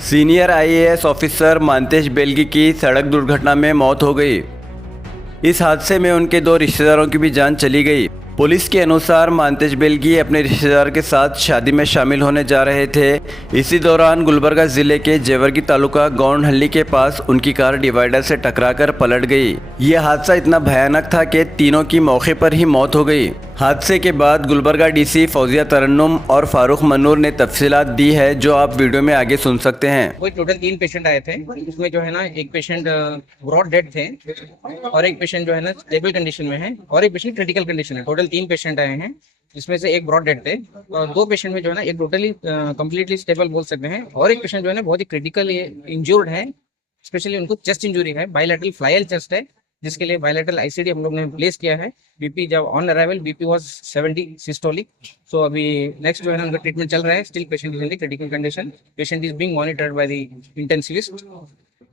Senior IAS officer Mantesh बेलगी की सड़क दुर्घटना में मौत हो गई। इस हादसे में उनके 2 रिश्तेदारों की भी जान चली गई। पुलिस के अनुसार मानतेश बेलगी अपने रिश्तेदार के साथ शादी में शामिल होने जा रहे थे। इसी दौरान गुलबर्गा जिले के जेवर्गी तालुका गौंडहल्ली के पास उनकी कार डिवाइडर से टकराकर पलट गई। यह हादसा इतना भयानक था कि तीनों की मौके पर ही मौत हो गई। हादसे के बाद गुलबर्गा डीसी फौजिया तरन्नुम और फारूक मनूर ने तफसीलात दी है, जो आप वीडियो में आगे सुन सकते हैं। कोई टोटल 3 पेशेंट आए थे। इसमें जो है ना एक पेशेंट ब्रॉड डेड थे और एक पेशेंट जो है ना स्टेबल कंडीशन में है और एक पेशेंट क्रिटिकल कंडीशन है। टोटल 3 पेशेंट आए हैं, जिसमें से एक ब्रॉड डेड थे और 2 पेशेंट में जो है ना एक टोटली कंप्लीटली स्टेबल बोल सकते हैं और एक पेशेंट जो है ना बहुत ही क्रिटिकल इंजूर्ड है। स्पेशली उनको चेस्ट इंजरी है, बायलैटरल फ्लायल चेस्ट है, जिसके लिए बायलैटरल आईसीडी हम लोग ने प्लेस किया है। बीपी जब on arrival BP was 70 systolic. So अभी नेक्स्ट जो है ना उनका ट्रीटमेंट चल रहा है। Still patient is in the critical condition. Patient is being monitored by the intensivist.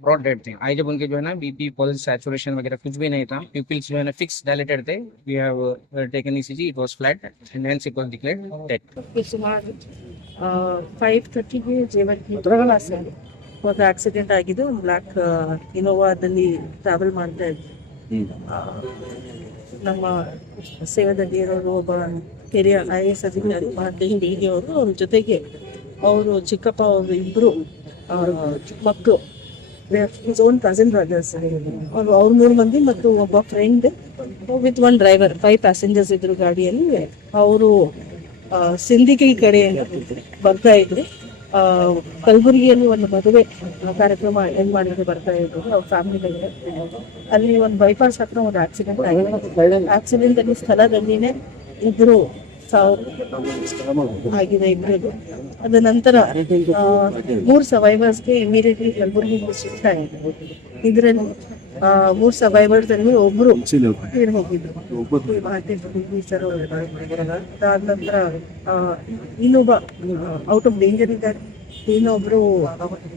Broad dead थे। आई जब उनके जो है ना बीपी पल्स सैचुरेशन वगैरह कुछ भी नहीं था। प्यूपिल्स जो है ना फिक्स डायलेटेड थे। We have taken ECG, it was flat and hence it was declared dead. ಸುಮಾರು 5:30ಗೆ ಜೇವರ್ಗಿ ಒಂದು ಆಕ್ಸಿಡೆಂಟ್ ಆಗಿದೆ. ಒಂದು ಬ್ಲಾಕ್ ಇನೋವಾದಲ್ಲಿ ಟ್ರಾವೆಲ್ ಮಾಡ್ತಾ ಇದ್ವಿ. ನಮ್ಮ ಸೇವೆದಲ್ಲಿ ಇರೋರು ಒಬ್ಬ ಹಿರಿಯ IAS ಅಧಿಕಾರಿ ಮಹಂತೇಶ್ ಅವರು, ಅವ್ರ ಜೊತೆಗೆ ಅವರು ಚಿಕ್ಕಪ್ಪ ಅವರು ಇಬ್ಬರು ಮಕ್ಕಳು, ಹಿಸ್ ಓನ್ ಕಸಿನ್ ಬ್ರದರ್ಸ್. ಅವ್ರು 3 ಮಂದಿ ಮತ್ತು ಒಬ್ಬ ಫ್ರೆಂಡ್ ವಿತ್ 1 ಡ್ರೈವರ್. 5 ಪ್ಯಾಸೆಂಜರ್ಸ್ ಇದ್ರು ಗಾಡಿಯಲ್ಲಿ. ಅವರು ಸಿಂಧಿಗೆ ಕಡೆ ಬರ್ತಾ ಇದ್ರು. ಕಲಬುರಗಿಯಲ್ಲಿ ಒಂದು ಮದುವೆ ಕಾರ್ಯಕ್ರಮ ಏನ್ ಮಾಡಿದ್ರೆ ಬರ್ತಾ ಇದ್ರು ಅವ್ರ ಫ್ಯಾಮಿಲಿ ಬಗ್ಗೆ. ಅಲ್ಲಿ ಒಂದು ಬೈಪಾಸ್ ಹತ್ರ ಒಂದು ಆಕ್ಸಿಡೆಂಟ್ ಆಗಿದೆ. ಆಕ್ಸಿಡೆಂಟ್ ಅಲ್ಲಿ ಸ್ಥಳದಲ್ಲಿನೇ ಇಬ್ರು ಆಗಿದೆ ಇಬ್ರು. ಅದ ನಂತರ 3 ಸರ್ವೈವರ್ಸ್ಗೆ ಇಮಿಡಿಯೇಟ್ಲಿ ಕಲಬುರಗಿಗೆ ಶಿಫ್ಟ್ ಆಗಿದೆ. ಇದರಲ್ಲಿ 3 ಸರ್ವೈವರ್ಸ್ ಅಲ್ಲಿ ಒಬ್ರು ತೀರ್ ಹೋಗಿದ್ರು. ಅದಾದ ನಂತರ ಇನ್ನೊಬ್ಬ ಔಟ್ ಆಫ್ ಡೇಂಜರ್ ಇದ್ದಾರೆ. ಇನ್ನೊಬ್ರು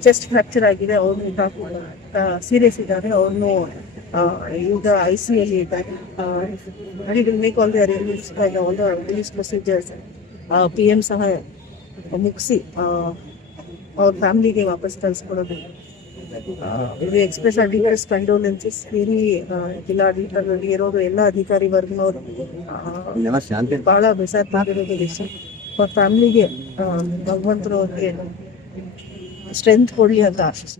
ಚೆಸ್ಟ್ ಫ್ರಾಕ್ಚರ್ ಆಗಿದೆ, ಸೀರಿಯಸ್ ಇದ್ದಾರೆ. ಅವ್ರನ್ನು ಈಗ ICU ಇದ್ದಾರೆ. Make all the arrangements by all the release procedures. PM ಸಹ ಮುಗಿಸಿ ಅವ್ರ ಫ್ಯಾಮಿಲಿಗೆ ವಾಪಸ್ ಕಳಿಸ್ಕೊಡೋದು. ಇದು ಎಕ್ಸ್ಪ್ರೆಸ್ our deepest condolences. ಹಿರಿ ಜಿಲ್ಲಾಡಳಿತದಲ್ಲಿ ಇರೋದು ಎಲ್ಲ ಅಧಿಕಾರಿ ವರ್ಗನವರು ಬಹಳ ಬೇಸರವಾಗಿರೋದು ವಿಷಯ. ಅವ್ರ ಫ್ಯಾಮಿಲಿಗೆ ಭಗವಂತರು ಅವ್ರಿಗೆ ಸ್ಟ್ರೆಂತ್ ಕೊಡ್ಲಿ ಅಂತ ಆಶಿಸ್ತೀನಿ.